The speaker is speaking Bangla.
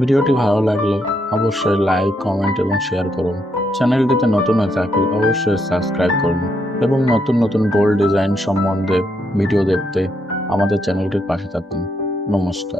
ভিডিওটি ভালো লাগলে অবশ্যই লাইক কমেন্ট এবং শেয়ার করুন চ্যানেলটিতে নতুন হয়ে থাকলে অবশ্যই সাবস্ক্রাইব করুন এবং নতুন নতুন গোল্ড ডিজাইন সম্বন্ধে ভিডিও দেখতে আমাদের চ্যানেলটির পাশে থাকুন নমস্কার